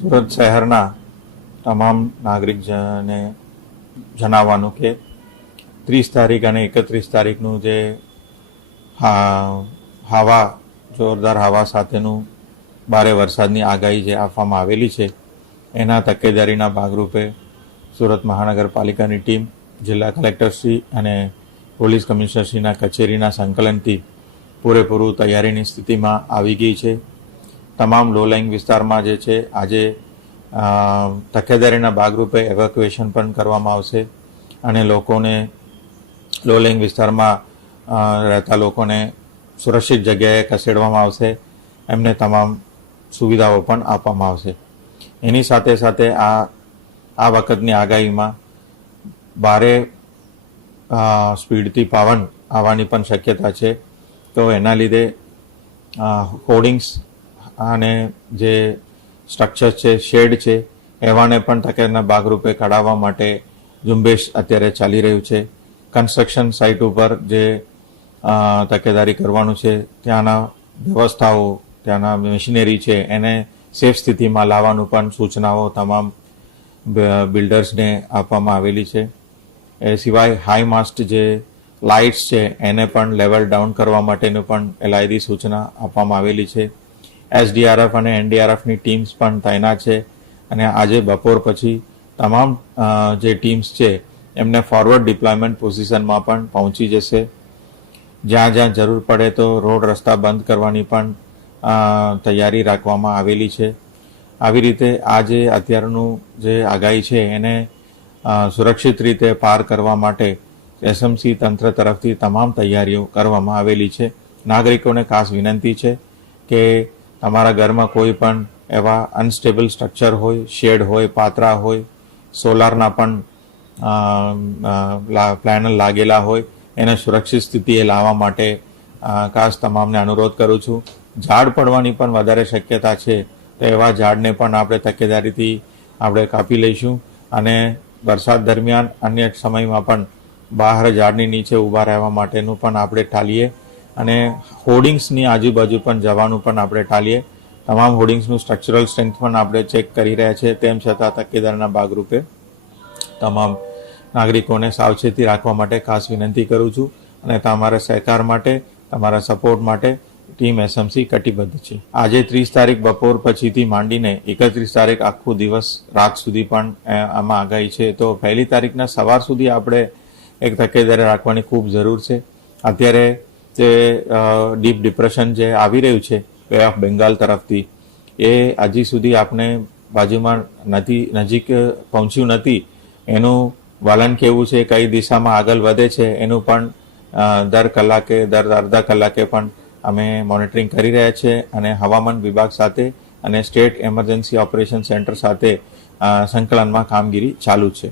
સુરત શહેરના તમામ નાગરિકજનને જણાવવાનું કે 30 તારીખ અને 31 તારીખનું જે જોરદાર હવા સાથેનું ભારે વરસાદની આગાહી જે આપવામાં આવેલી છે એના તકેદારીના ભાગરૂપે સુરત મહાનગરપાલિકાની ટીમ જિલ્લા કલેક્ટરશ્રી અને પોલીસ કમિશનરશ્રીના કચેરીના સંકલનથી પૂરેપૂરું તૈયારીની સ્થિતિમાં આવી ગઈ છે. તમામ લો લાઇંગ વિસ્તારમાં જે છે આજે તકેદારીના ભાગરૂપે એવેક્યુએશન પણ કરવામાં આવશે અને લોકોને લો લાઇંગ વિસ્તારમાં રહેતા લોકોને સુરક્ષિત જગ્યાએ ખસેડવામાં આવશે. એમને તમામ સુવિધાઓ પણ આપવામાં આવશે. એની સાથે સાથે આ વખતની આગાહીમાં ભારે સ્પીડથી પવન આવવાની પણ શક્યતા છે. તો એના લીધે હોર્ડિંગ્સ અને જે સ્ટ્રક્ચર છે, શેડ છે, એવાને પણ તકેદારીના ભાગરૂપે કઢાવવા માટે ઝુંબેશ અત્યારે ચાલી રહ્યું છે. કન્સ્ટ્રક્શન સાઇટ ઉપર જે તકેદારી કરવાનું છે, ત્યાંના વ્યવસ્થાઓ, ત્યાંના મશીનરી છે, એને સેફ સ્થિતિમાં લાવવાનું પણ સૂચનાઓ તમામ બિલ્ડર્સને આપવામાં આવેલી છે. એ સિવાય હાઈ માસ્ટ જે લાઇટ્સ છે એને પણ લેવલ ડાઉન કરવા માટેનું પણ એલાયદી સૂચના આપવામાં આવેલી છે. એસડીઆરએફ અને એનડીઆરએફની ટીમ્સ પણ તૈનાત છે અને આજે બપોર પછી તમામ જે ટીમ્સ છે એમને ફોરવર્ડ ડિપ્લોયમેન્ટ પોઝિશનમાં પણ પહોંચી જશે. જ્યાં જ્યાં જરૂર પડે તો રોડ રસ્તા બંધ કરવાની પણ તૈયારી રાખવામાં આવેલી છે. આવી રીતે આ જે અત્યારનું જે આગાહી છે એને સુરક્ષિત રીતે પાર કરવા માટે એસએમસી તંત્ર તરફથી તમામ તૈયારીઓ કરવામાં આવેલી છે. નાગરિકોને ખાસ વિનંતી છે કે તમારા ઘરમાં કોઈ પણ એવા અનસ્ટેબલ સ્ટ્રક્ચર હોય, શેડ હોય, પાતરા હોય, સોલારના પણ પેનલ લાગેલા હોય, એને સુરક્ષિત સ્થિતિએ લાવવા માટે ખાસ તમામને અનુરોધ કરું છું. ઝાડ પડવાની પણ વધારે શક્યતા છે તો એવા ઝાડને પણ આપણે તકેદારીથી આપણે કાપી લઈશું અને વરસાદ દરમિયાન અન્ય સમયમાં પણ બહાર ઝાડની નીચે ઊભા રહેવા માટેનું પણ આપણે ટાળીએ અને હોર્ડિંગ્સની આજુબાજુ પણ જવાનું પણ આપણે ટાળીએ. તમામ હોર્ડિંગ્સનું સ્ટ્રક્ચરલ સ્ટ્રેન્થ પણ આપણે ચેક કરી રહ્યા છે. તેમ છતાં તકેદારીના ભાગરૂપે તમામ નાગરિકોને સાવચેતી રાખવા માટે ખાસ વિનંતી કરું છું અને તમારા સહકાર માટે, તમારા સપોર્ટ માટે ટીમ એસએમસી કટિબદ્ધ છે. આજે 30 તારીખ બપોર પછીથી માંડીને 31 તારીખ આખો દિવસ રાત સુધી પણ આમાં આગાહી છે. તો 1 તારીખના સવાર સુધી આપણે એક તકેદારી રાખવાની ખૂબ જરૂર છે. અત્યારે જે ડીપ ડિપ્રેશન જે આવી રહ્યું છે બે ઓફ બેંગાલ તરફથી, એ હજી સુધી આપણે બાજુમાં નજીક પહોંચ્યું નથી. એનું વલણ કેવું છે, કઈ દિશામાં આગળ વધે છે, એનું પણ દર કલાકે, દર અડધા કલાકે પણ અમે મોનિટરિંગ કરી રહ્યા છીએ અને હવામાન વિભાગ સાથે અને સ્ટેટ એમરજન્સી ઓપરેશન સેન્ટર સાથે સંકલનમાં કામગીરી ચાલુ છે.